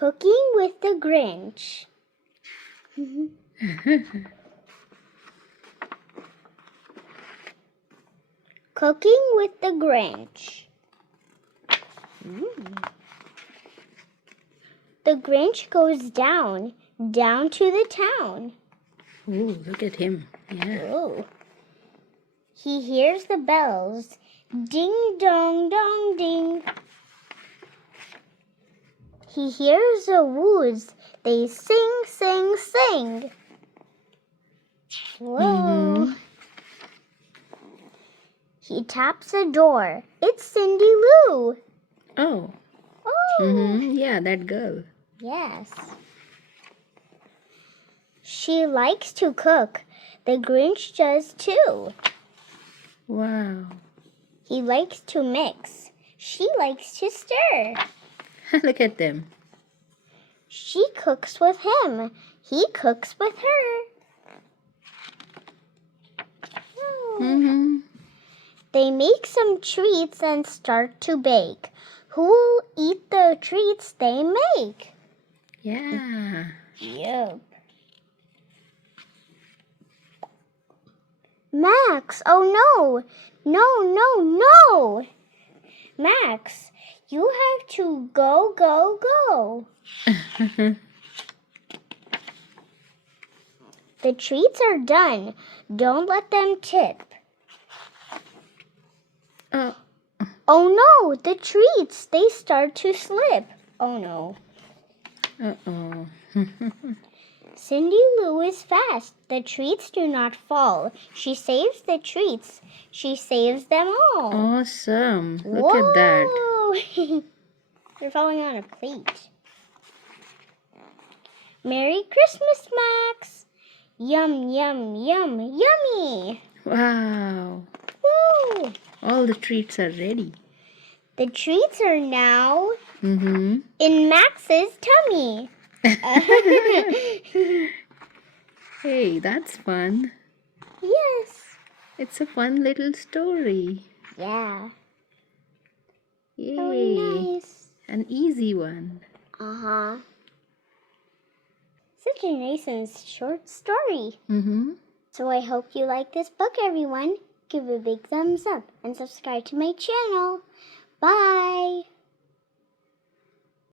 Cooking with the Grinch. Cooking with the Grinch. The Grinch goes down to the town. Oh, look at him. Yeah. Oh. He hears the bells. Ding dong dong ding. He hears the woos. They sing, sing, sing. Whoa. He taps the door. It's Cindy Lou. Oh. Oh. Yeah, that girl. Yes. She likes to cook. The Grinch does too. Wow. He likes to mix. She likes to stir. Look at them. She cooks with him. He cooks with her. Oh. They make some treats and start to bake. Who'll eat the treats they make? Yeah. Yep. Max, oh no! No! Max, you have to go. The treats are done. Don't let them tip. Oh no, the treats, they start to slip. Oh no. Uh-oh. Cindy Lou is fast. The treats do not fall. She saves the treats. She saves them all. Awesome. Look at that. Whoa. They're falling on a plate. Merry Christmas, Max. Yum, yum, yum, yummy. Wow. Woo. All the treats are ready. The treats are now Mm-hmm. in Max's tummy. Hey, that's fun. Yes. It's a fun little story. Yeah. Yay. Very nice. An easy one. Uh-huh. Such a nice and short story. Mm-hmm. So I hope you like this book, everyone. Give it a big thumbs up and subscribe to my channel. Bye.